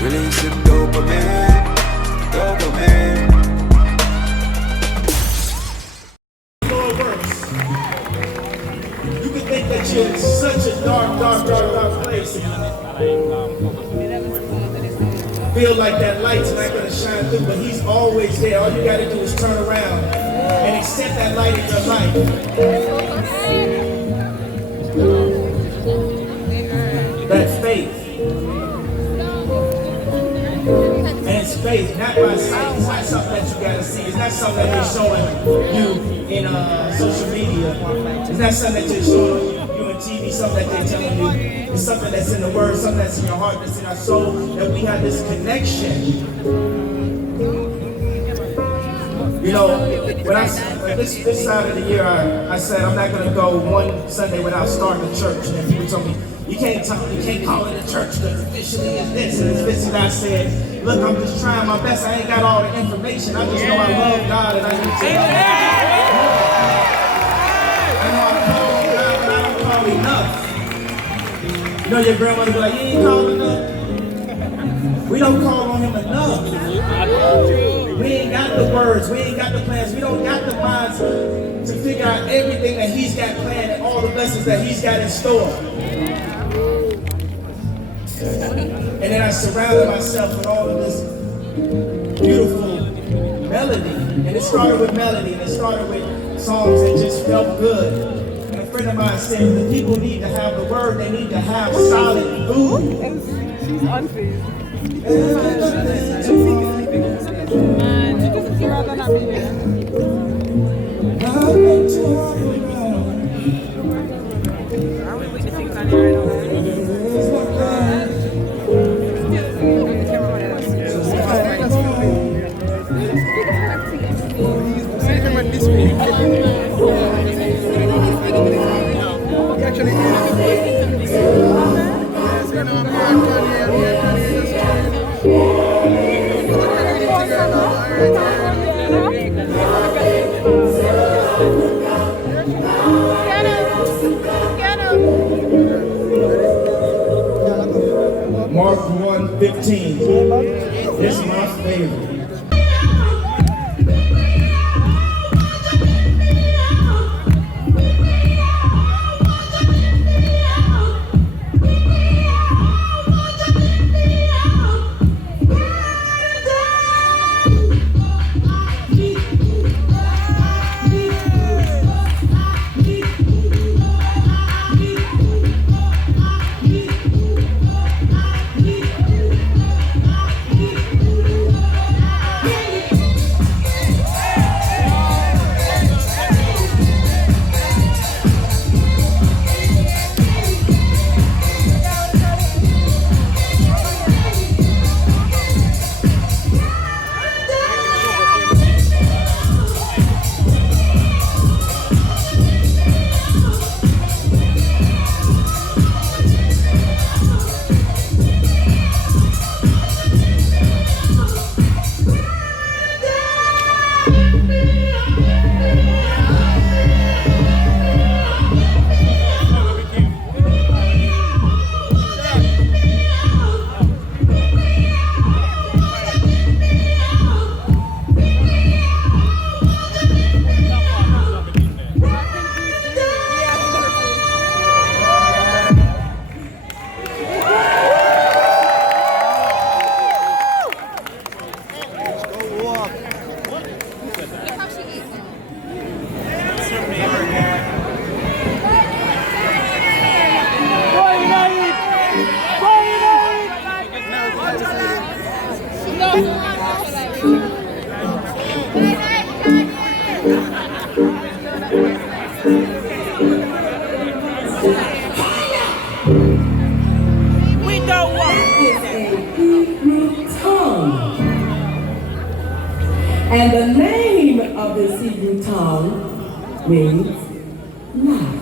Releasing dopamine, dopamine. Lord works. You can think that you're in such a dark place. Feel like that light's not gonna shine through, but he's always there. All you gotta do is turn around and accept that light in your life. That's faith. And it's faith, not by sight. It's not something that you gotta see. It's not something that they're showing you in social media. It's not something that they're showing you on TV, something that they're telling you. It's something that's in the Word, something that's in your heart, that's in our soul, that we have this connection. You know, when this side of the year, I said I'm not gonna go one Sunday without starting a church. And people told me, you can't call it a church because officially it's this. And officially I said, look, I'm just trying my best. I ain't got all the information. I just know I love God and I need to love Him. I know I call on God, but I don't call enough. You know your grandmother be like, you ain't calling enough? We don't call on Him enough. We ain't got the words, we ain't got the plans, we don't got the minds to figure out everything that He's got planned and all the blessings that He's got in store. And then I surrounded myself with all of this beautiful melody. And it started with melody, and it started with songs that just felt good. And a friend of mine said, the people need to have the word, they need to have solid food. She's unfazed. Mark 1:15. This is my favorite. And the name of this Hebrew tongue means life.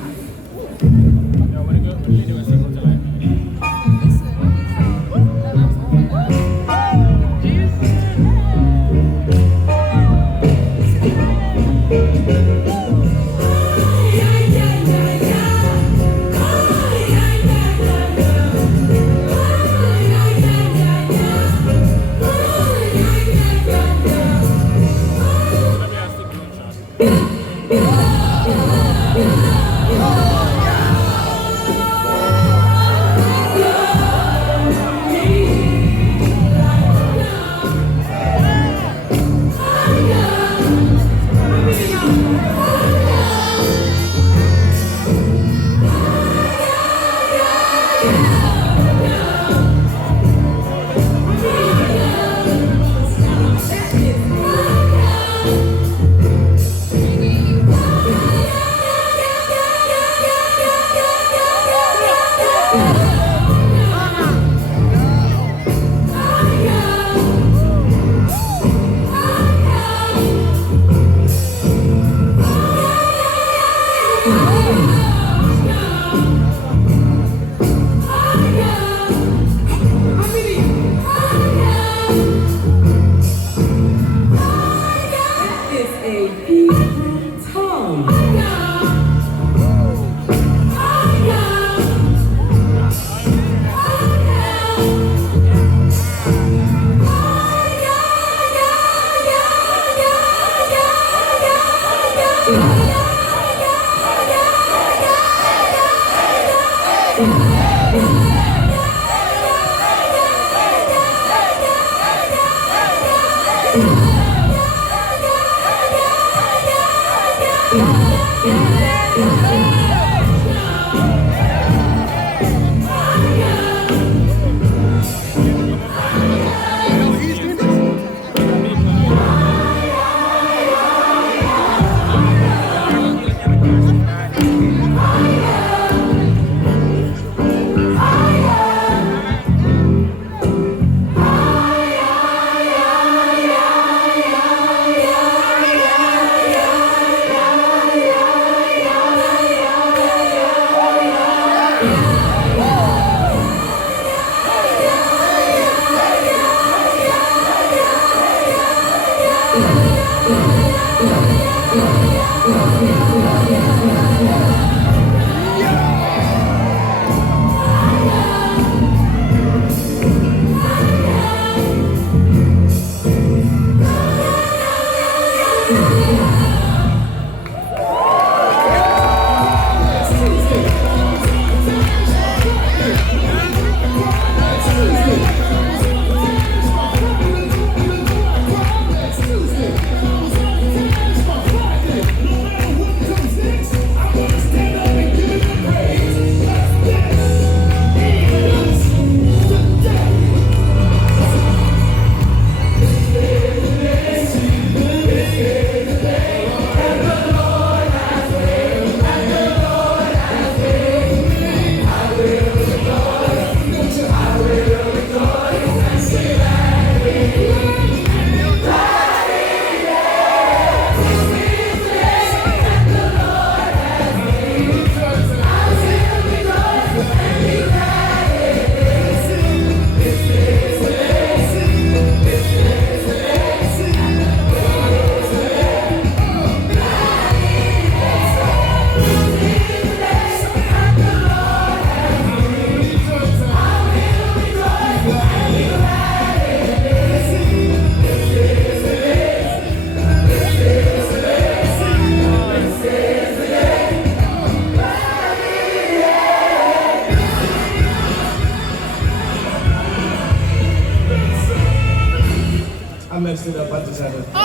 I messed it up. I just had to.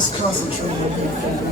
Just concentrate on your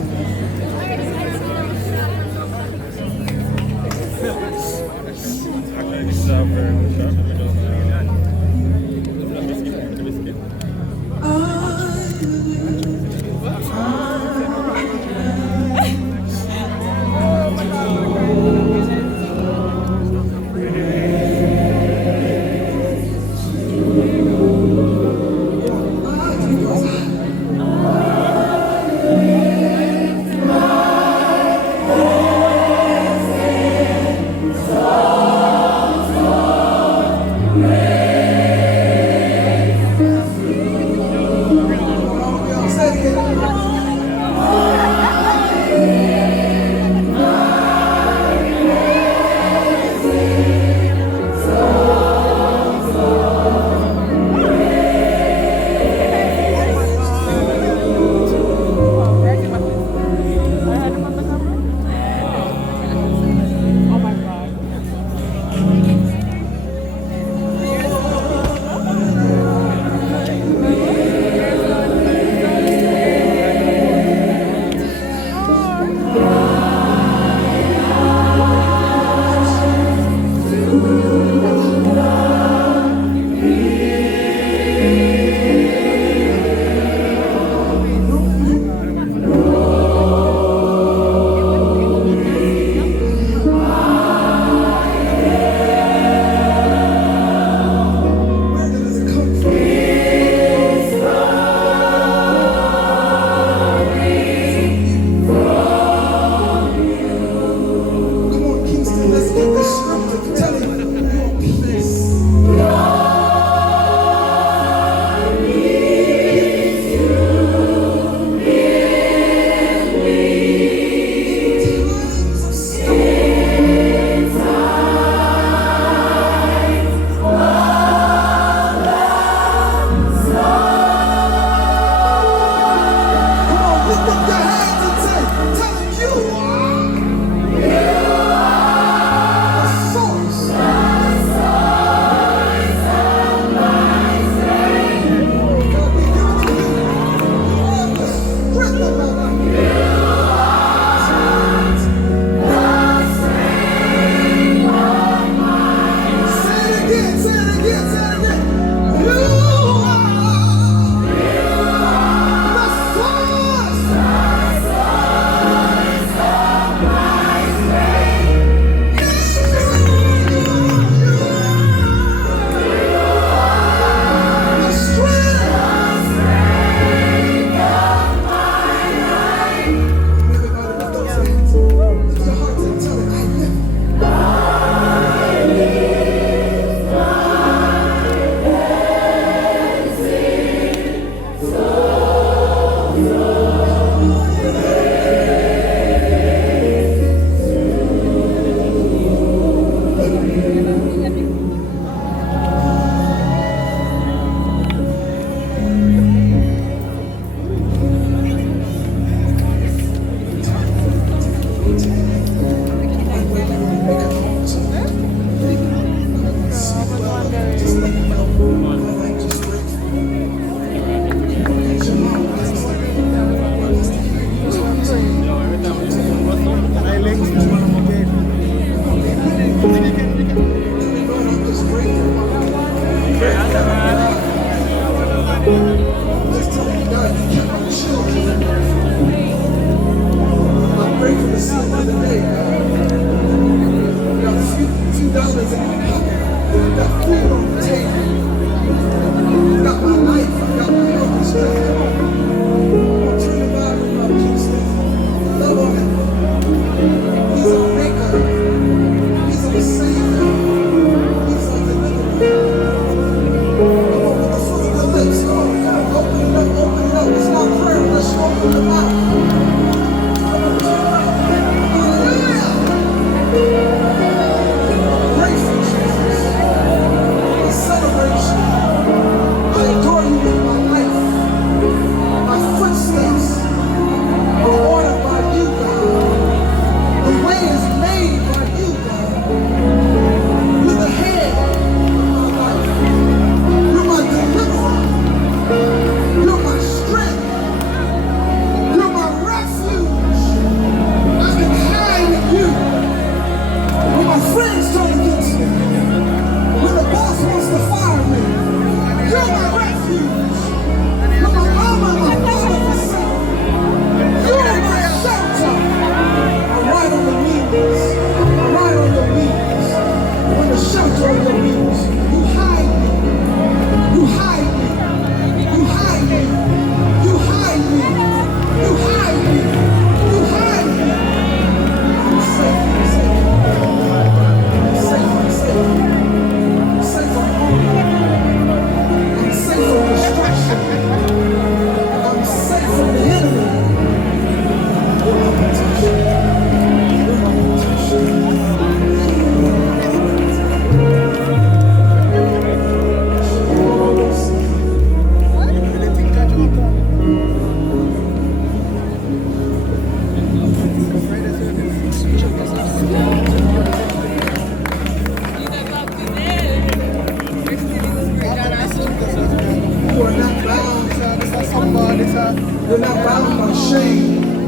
You're not bound by shame.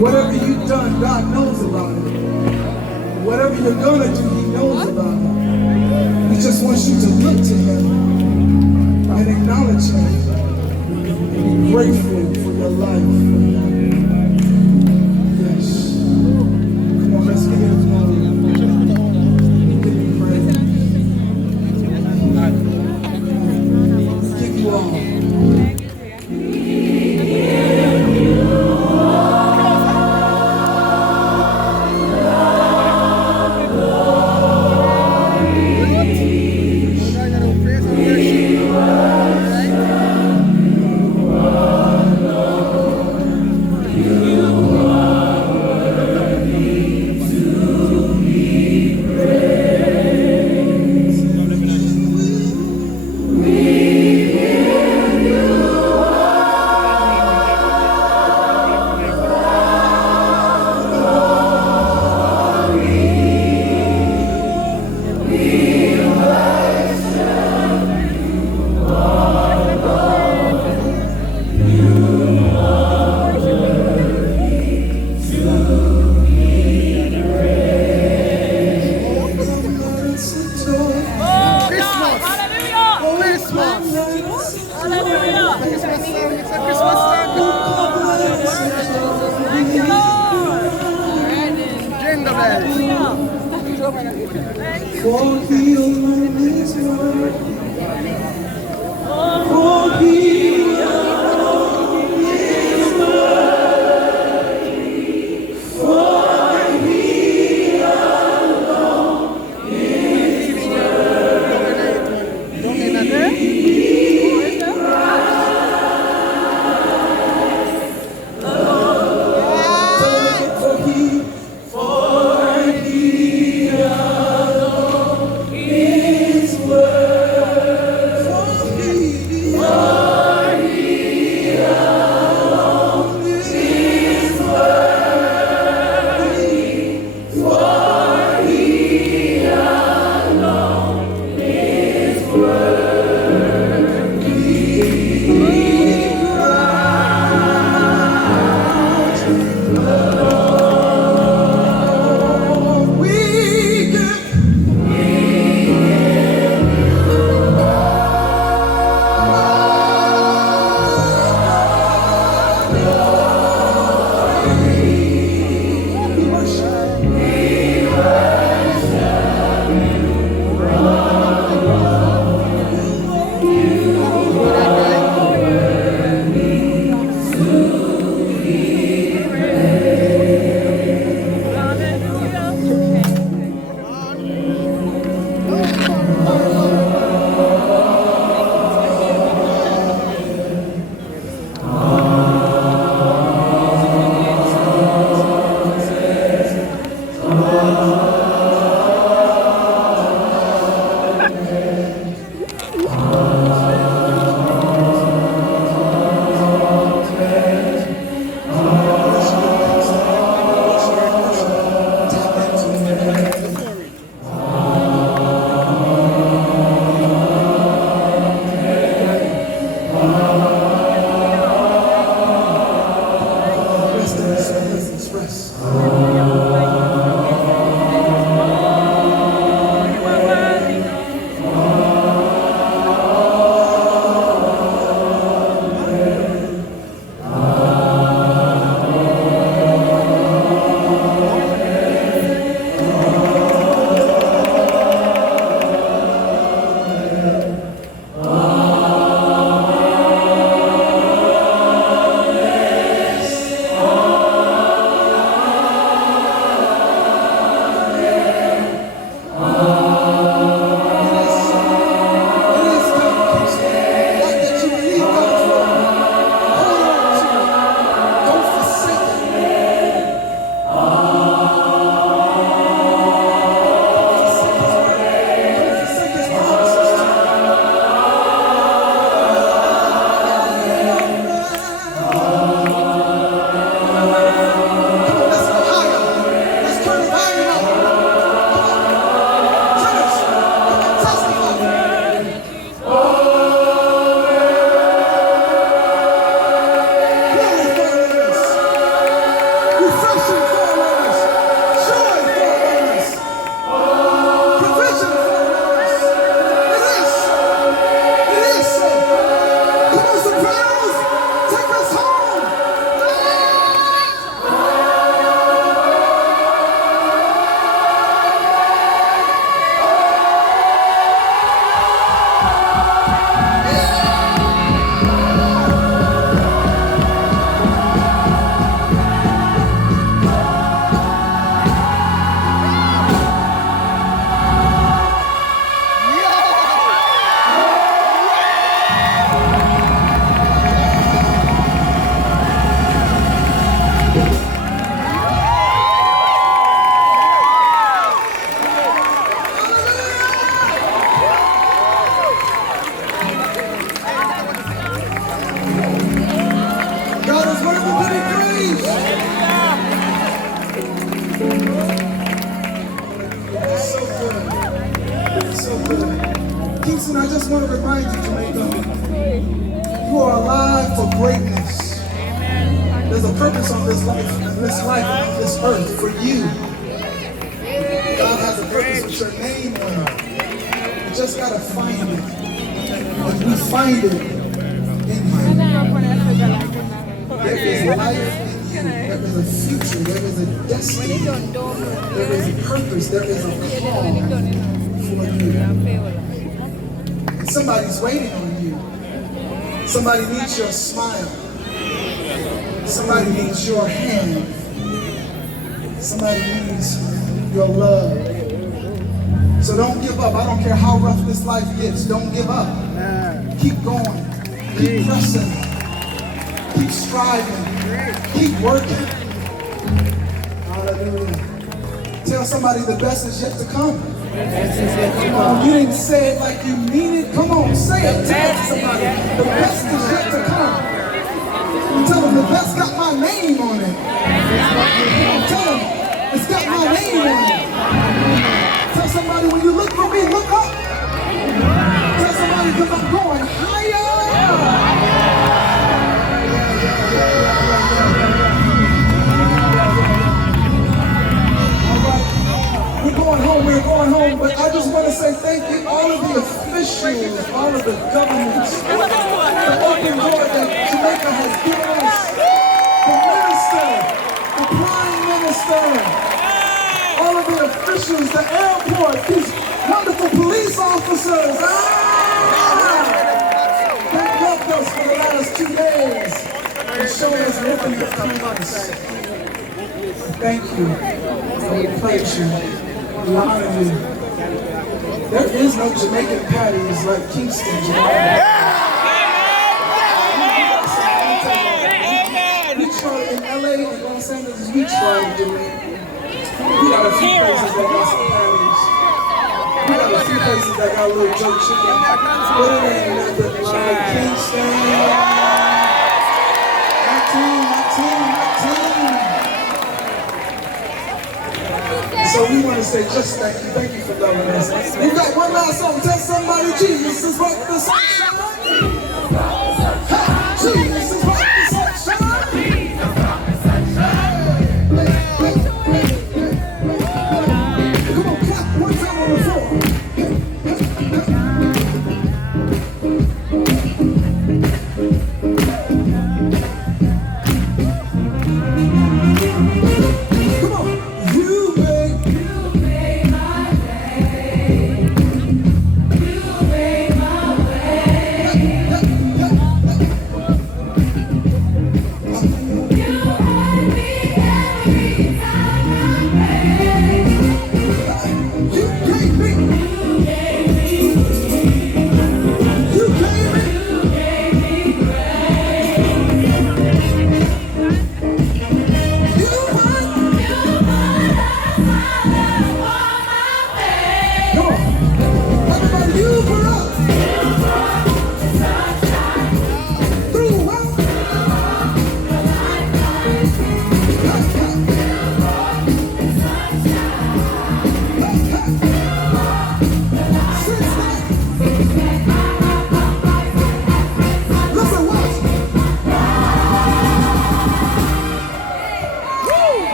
Whatever you've done, God knows about it. Whatever you're gonna do, He knows about it. He just wants you to look to Him and acknowledge Him and be grateful for your life. Yes. Come on, let's give Him glory. Give Him praise. Give you all. For He alone is worthy. For He alone is worthy. For He alone is worthy. just want to remind you, Jamaica, you are alive for greatness. There's a purpose on this life, on this earth for you. God has a purpose with your name on it. You just gotta find it. And we find it in Him. There is life in you. There is a future. There is a destiny. There is a purpose. There is a call for you. And somebody's waiting on you. Somebody needs your smile. Somebody needs your hand. Somebody needs your love. So don't give up. I don't care how rough this life gets. Don't give up. Keep going. Keep pressing. Keep striving. Keep working. Hallelujah. Tell somebody the best is yet to come. You didn't say it like you mean it. Come on, say it. Tell somebody the best is yet to come. Tell them the best got my name on it. Tell them it's got my name on it. Tell somebody when you look for me, look up. Tell somebody because I'm going higher. We're going home, but I just want to say thank you, all of the officials, all of the governments, the open door that Jamaica has given us, the minister, the prime minister, all of the officials, the airport, these wonderful police officers. They helped us for the last 2 days and showed us nothing but kindness. Thank you. I will praise you. There is no Jamaican patties like Kingston Jamaica. We tried in LA and Los Angeles, we tried to do it. We got a few places that got some patties. We got a few places that got a little jerk chicken. But it ain't nothing like Kingston. My team. So we want to say just thank you. Thank you for loving us. We got one last song. Tell somebody Jesus is what the sunshine. Jesus is what the sunshine. Come on, clap one time on the floor.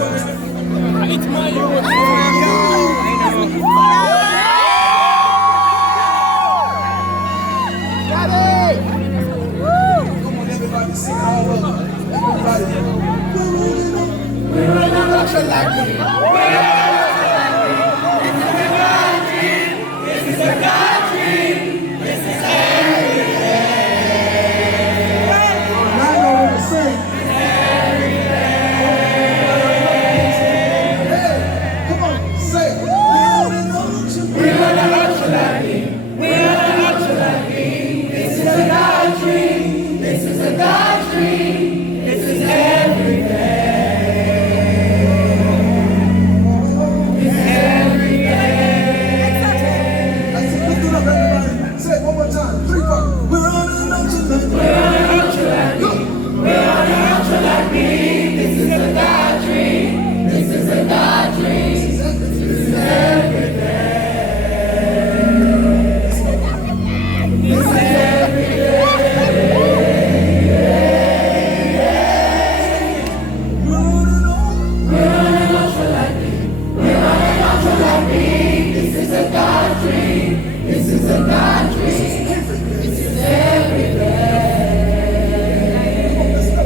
It's my youth. Come on, everybody, sing all over. Everybody. We're running up to like me. This is a God dream. This is a Now I know what to say. Hey, come on, say it. We're running up to like me. We're running up to like me. This is a God dream. This is a God dream. This is every day. Say it one more time. 3, 4. We're running up to the. We're running up to like me. We're running up to like me. This is a God dream. This is a God dream. This is every day. This is every day. We're running up to like me. We're running up to like me. This is a God dream. This is a God dream. This is every day. Let's go.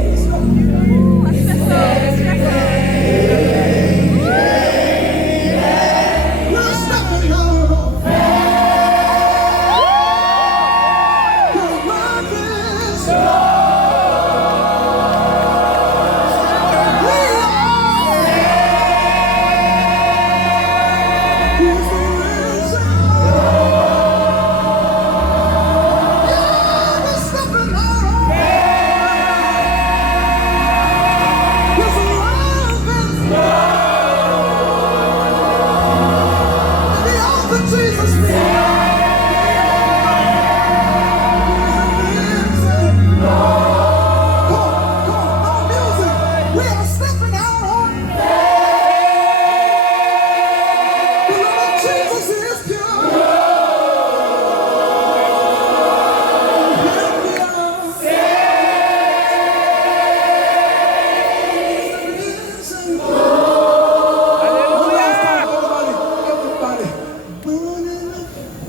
This is every day. We're stepping out. Your love is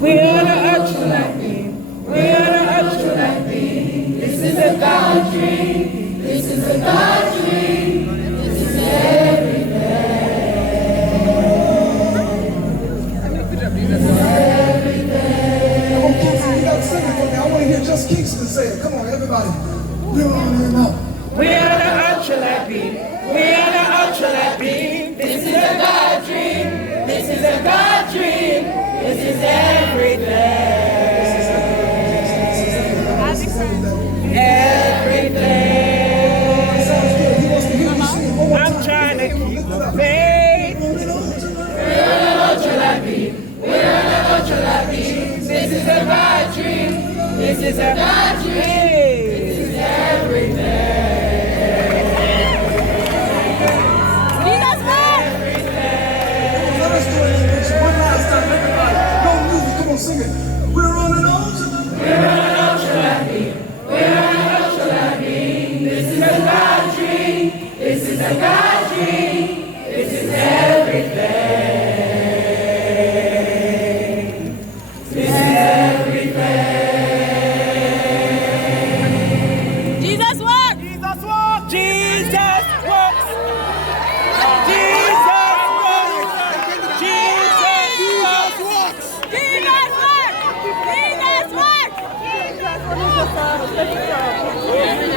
We are the ultra like me. We are the ultra like me. This is a God dream. This is a God dream. This is every day. This is every day. Come on, Kingston, you gotta sing it for me. I want to hear just Kingston say it. Come on, everybody. We're running up. We are the ultra like me. We are the ultra like me. This is a God dream. This is a God dream. This is every day. Every day. Sounds good. He wants to hear you sing it one more time. I'm trying to keep Lift it the up. faith. We're running up to the. We're an ultra like me. We're an ultra like me. This is a God dream. This is a God dream. This is every day. Every day. Let us do it in English one last time, everybody. No music. Come on, sing it. We're running up to the. We're an ultra like me. We're an ultra like me. This is a God dream. This is a God dream. This is every day. This is every day. Jesus walk. Jesus walks. Jesus walks. Jesus walks. Jesus walks. Jesus walk. Jesus walk. Jesus walk.